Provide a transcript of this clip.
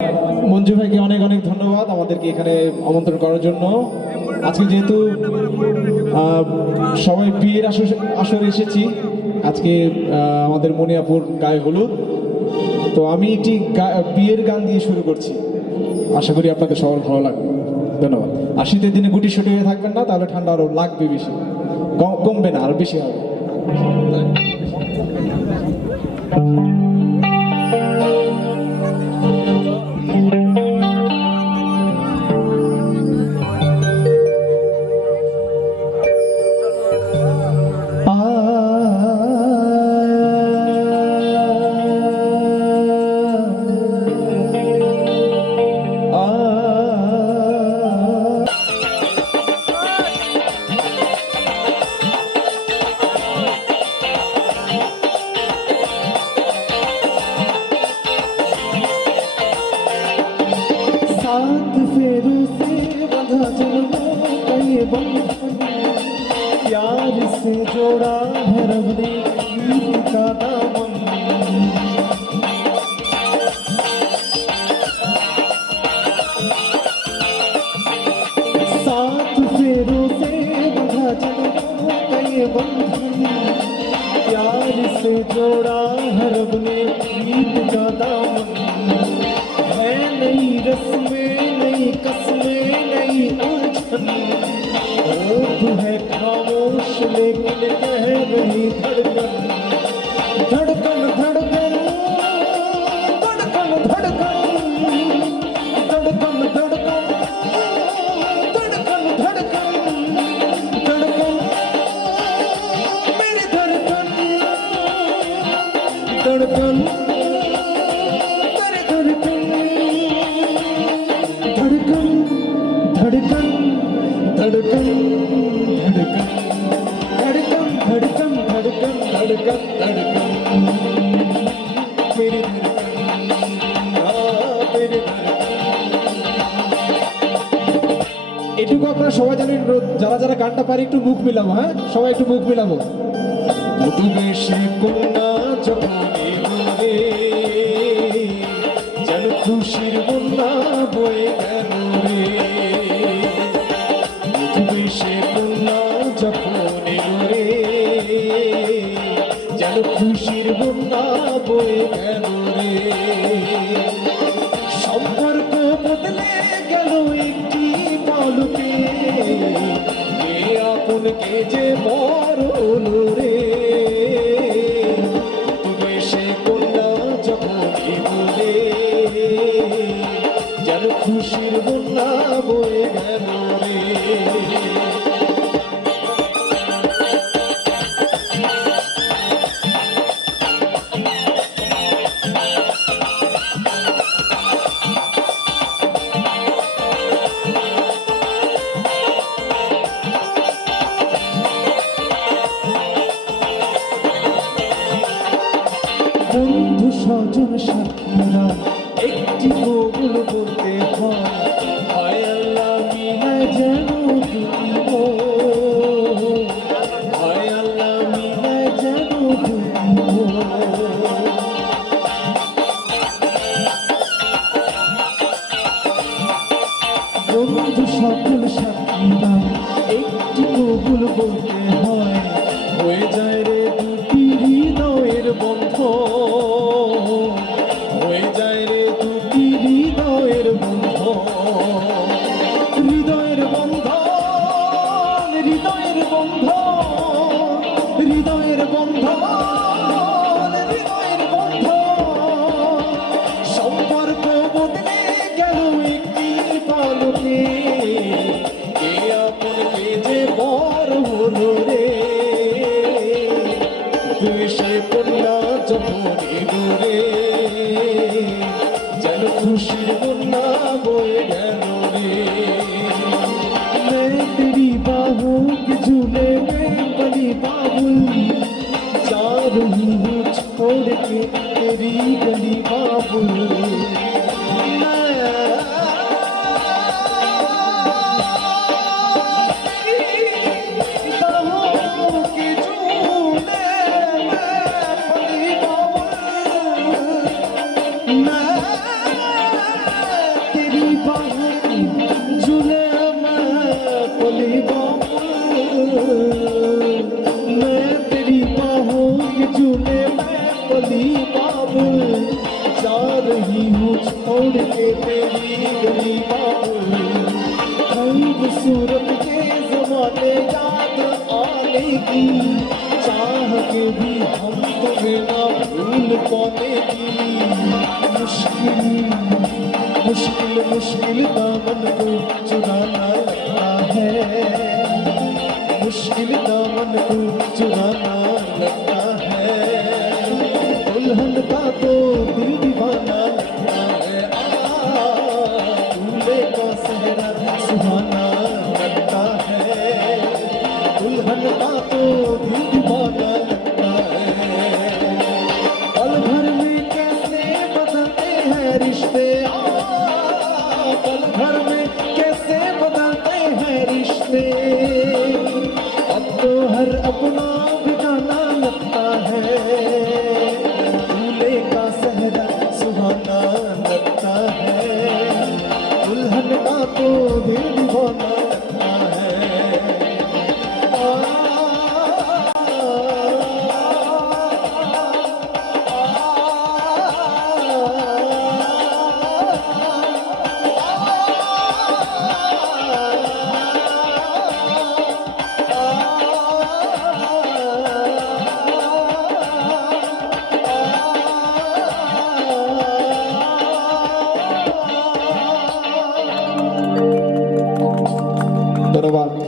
মঞ্জু ভাইকে অনেক অনেক ধন্যবাদ আমাদেরকে এখানে আমন্ত্রণ করার জন্য। আজকে যেহেতু সবাই বিয়ের আসরে এসেছি, আজকে আমাদের মনিয়াপুর গায়ে হলুদ, তো আমি একটি বিয়ের গান দিয়ে শুরু করছি। আশা করি আপনাদের সবার ভালো লাগবে। ধন্যবাদ। আর শীতের দিনে গুটি সুটি হয়ে থাকবেন না, তাহলে ঠান্ডা আরও লাগবে বেশি, কমবে না, আরো বেশি হবে। सात फेरों से बंधा जन्मों का ये बंधन, प्यार से जोड़ा है रब ने गीत का दामन। सात फेरों से बंधा जन्मों का ये बंधन, प्यार से जोड़ा है रब ने गीत का दामन। है नई रस्में, नई कस्में, नई उलझन, तू है खामोश लेकिन कह रही धड़कन। धड़कन धड़कन धड़कन धड़कन धड़कन धड़कन धड़कन धड़कन धड़कन मेरी धड़कन धड़कन धड़कन धड़कन धड़कन धड़कन धड़कन धड़कन धड़कन मेरी धड़कन मेरी धड़कन। এটুকু আপনারা সবাই জানেন, যারা যারা গানটা পারি একটু মুখ মিলাবো। হ্যাঁ, সবাই একটু মুখ মিলাবো। তুমি সে কন্যা যখন এলে, যেন খুশির বন্যা বয়ে গেল রে। সে কন্যা যখন এলো রে, যেন খুশির বন্যা বয়ে গেল রে। সম্পর্ক বদলে গেল একটি পলকে, কে আপন কে যে পর হলো রে। তুমি সে কন্যা যখন এলো রে, যেন খুশির বন্যা বয়ে গেল রে। বন্ধু স্বজন সাথীরা একটি কবুল বলতে হয়, হায় আল্লাহ মিলায় যেন দুটি মন, হায় আল্লাহ মিলায় যেন দুটি মন। বন্ধু সকল সাথীরা একটি কবুল বলতে হয়, হয়ে যায় রে দুটি হৃদয়ের বন্ধন, হয়ে যায় রে দুটি হৃদয়ের বন্ধন। হৃদয়ের বন্ধন, হৃদয়ের বন্ধন, হৃদয়ের বন্ধন, হৃদয়ের বন্ধন। সম্পর্ক বদলে গেল একটি পলকে, কে আপন কে যে পর হলো রে। তুই সে কন্যা যখন এলো রে, যেন খুশির বন্যা বয়ে গেল রে। मैं तेरी बाहों के झूले में बनी बाबुल, जा रही हूँ छोड़ के तेरी गली बाबुल। मैं मैं तेरी बाहों के झूले में पली बाबुल जा रही हूँ छोड़ के तेरी गली बाबुल खूबसूरत के जमाने याद आने की चाह के भी हम तुम्हें ना भूल पाने की मुश्किल मुश्किल मुश्किल दामन को चुराना लगता है मुश्किल दामन को चुराना